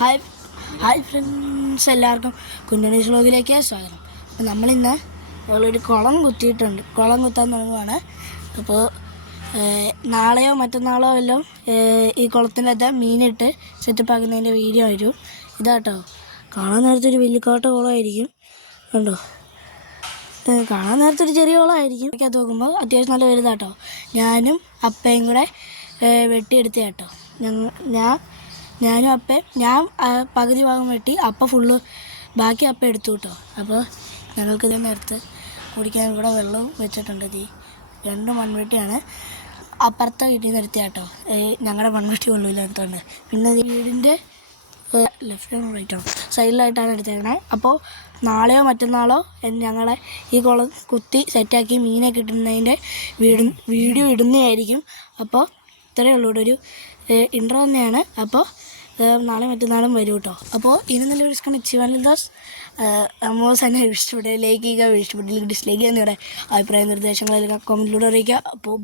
Hi hi friends, എല്ലാവർക്കും കുഞ്ഞനീസ് വ്ലോഗിലേക്ക് സ്വാഗതം. അപ്പോൾ നമ്മളിന്ന് ഞങ്ങളൊരു കുളം കുത്തിയിട്ടുണ്ട്. കുളം കുത്താൻ തുടങ്ങുവാണ്. അപ്പോൾ നാളെയോ മറ്റന്നാളോ എല്ലാം ഈ കുളത്തിനകത്ത് മീനിട്ട് സെറ്റപ്പാക്കുന്നതിൻ്റെ വീഡിയോ വരും. ഇതാട്ടോ, കാണാൻ നേരത്തെ ഒരു വലിയക്കാട്ട കുളമായിരിക്കും. കണ്ടോ, കാണാൻ നേരത്തെ ഒരു ചെറിയ കുളമായിരിക്കും. അത് നോക്കുമ്പോൾ അത്യാവശ്യം നല്ല വലുതാട്ടോ. ഞാനും അപ്പയും കൂടെ വെട്ടിയെടുത്ത കേട്ടോ. ഞാനും അപ്പയും ഞാൻ പകുതി ഭാഗം വെട്ടി, അപ്പ ഫുള്ള് ബാക്കി അപ്പ എടുത്തു കേട്ടോ. അപ്പോൾ ഞങ്ങൾക്ക് ഇതിൽ നേരത്ത് കുടിക്കാൻ ഇവിടെ വെള്ളവും വെച്ചിട്ടുണ്ട്. രണ്ട് മൺവെട്ടിയാണ് അപ്പുറത്തെ വീട്ടിൽ നിന്ന് എടുത്ത കേട്ടോ. ഞങ്ങളുടെ മൺവെട്ടി കൊള്ളില്ലാത്തതുകൊണ്ട്. പിന്നെ വീടിൻ്റെ ലെഫ്റ്റ് റൈറ്റാണ് സൈഡിലായിട്ടാണ് എടുത്തേക്കണേ. അപ്പോൾ നാളെയോ മറ്റന്നാളോ ഞങ്ങളെ ഈ കുളം കുത്തി സെറ്റാക്കി മീനെ കിട്ടുന്നതിൻ്റെ വീഡിയോ ഇടുന്നതായിരിക്കും. അപ്പോൾ ഇത്രയേ ഉള്ളൂ, ഇവിടെ ഒരു ഇൻട്രോ തന്നെയാണ്. അപ്പോൾ നാളെ മറ്റന്നാളും വരും കേട്ടോ. അപ്പോൾ ഇനി നല്ലൊരു ചാനൽ അമ്മോസ് തന്നെ ഇഷ്ടപ്പെട്ട ലൈക്ക് ചെയ്യുക, ഇഷ്ടപ്പെട്ടില്ലെങ്കിൽ ഡിസ്ലൈക്ക് ചെയ്യുക. നിങ്ങളുടെ അഭിപ്രായ നിർദ്ദേശങ്ങളെല്ലാം കമൻറ്റിലൂടെ അറിയിക്കുക. അപ്പോൾ